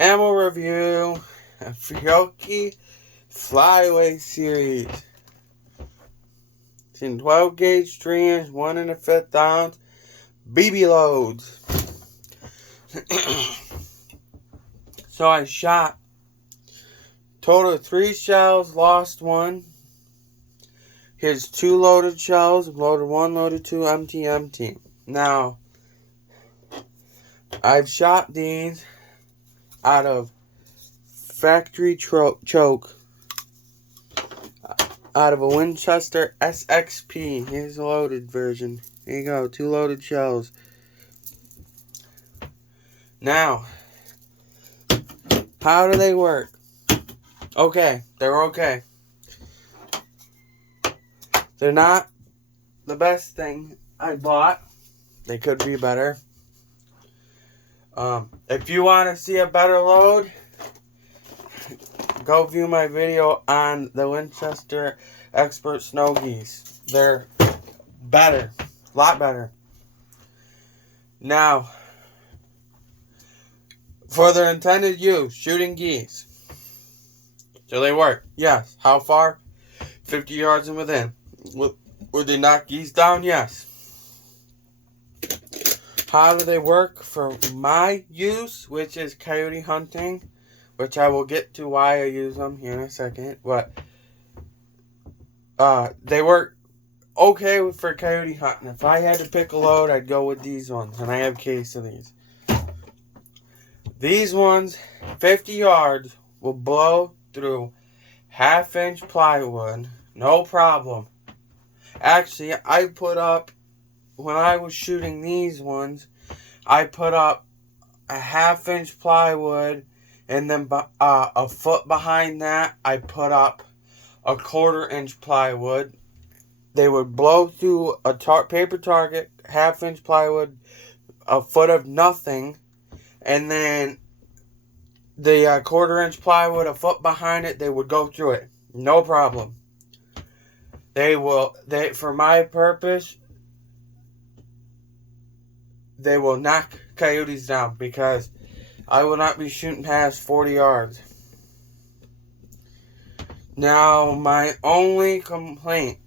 Ammo review, a fiocchi flyway series. It's in 12 gauge 3-inch, 1 1/5 ounce BB loads. So I shot total of 3 shells, lost 1. Here's 2 loaded shells, loaded 1, loaded 2, empty, empty. Now, I've shot these out of factory choke out of a Winchester SXP. Here's the loaded version. Here you go, 2 loaded shells. Now, how do they work? Okay, they're okay. They're not the best thing I bought. They could be better. If you want to see a better load, go view my video on the Winchester Expert Snow Geese. They're better. A lot better. Now, for their intended use, shooting geese. Do they work? Yes. How far? 50 yards and within. Would they knock geese down? Yes. How do they work for my use, which is coyote hunting, which I will get to why I use them here in a second. But they work okay for coyote hunting. If I had to pick a load, I'd go with these ones, and I have a case of these. These ones, 50 yards, will blow through 1/2-inch plywood, no problem. Actually, I put up, when I was shooting these ones, I put up a 1/2-inch plywood, and then a foot behind that, I put up a 1/4-inch plywood. They would blow through a paper target, 1/2-inch plywood, a foot of nothing, and then the 1/4-inch plywood, a foot behind it, they would go through it. No problem. For my purpose, they will knock coyotes down because I will not be shooting past 40 yards. Now, my only complaint,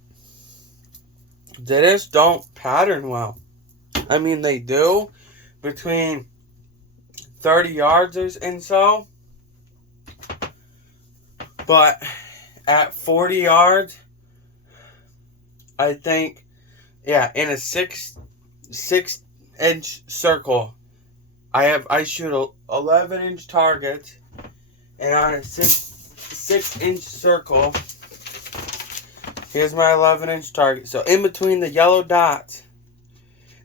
they just don't pattern well. I mean, they do between 30 yards and so, but at 40 yards, I think, yeah, in a 6-inch circle, I shoot a 11-inch target, and on a 6-inch circle, here's my 11-inch target. So in between the yellow dots,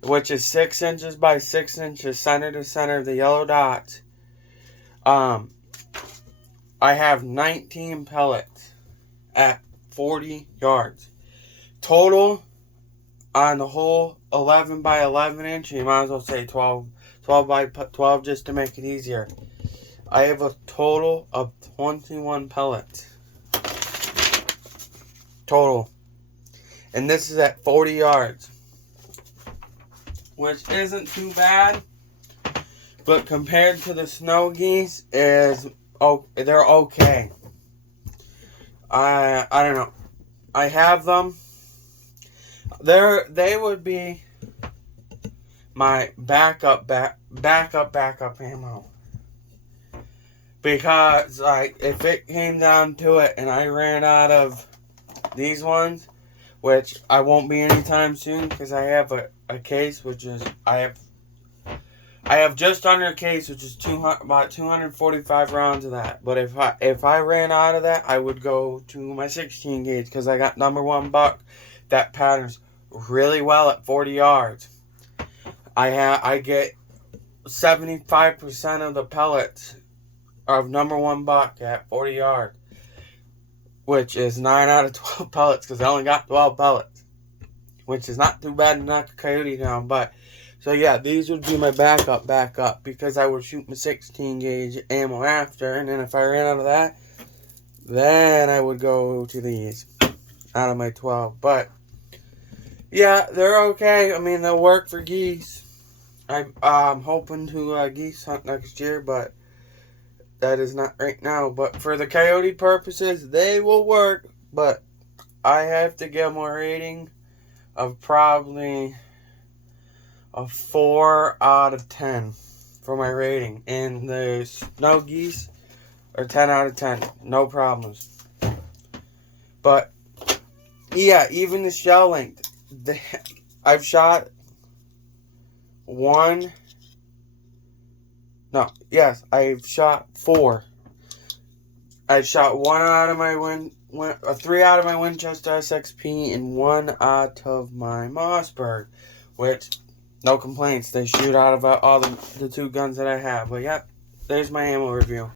which is 6 inches by 6 inches, center to center of the yellow dots, I have 19 pellets at 40 yards. Total on the whole 11 by 11 inch, you might as well say 12 by 12 just to make it easier. I have a total of 21 pellets. Total. And this is at 40 yards. Which isn't too bad. But compared to the snow geese, they're okay. I don't know. I have them. They would be my backup ammo. Because, like, if it came down to it and I ran out of these ones, which I won't be anytime soon because I have a case, which is, I have just under a case, which is about 245 rounds of that. But if I ran out of that, I would go to my 16 gauge because I got #1 buck that patterns really well at 40 yards. I get 75% of the pellets of #1 buck at 40 yards, which is 9 out of 12 pellets because I only got 12 pellets, which is not too bad to knock a coyote down. But so yeah, these would be my backup because I would shoot my 16 gauge ammo after, and then if I ran out of that, then I would go to these out of my 12. But yeah, they're okay. I mean, they'll work for geese. I'm hoping to geese hunt next year, but that is not right now. But for the coyote purposes, they will work. But I have to give them a rating of probably a 4 out of 10 for my rating. And the snow geese are 10 out of 10. No problems. But yeah, even the shell length. I've shot one. No, yes, I've shot 4. I shot 1 out of my 3 out of my Winchester SXP and 1 out of my Mossberg, which no complaints. They shoot out of all the 2 guns that I have. But yep, there's my ammo review.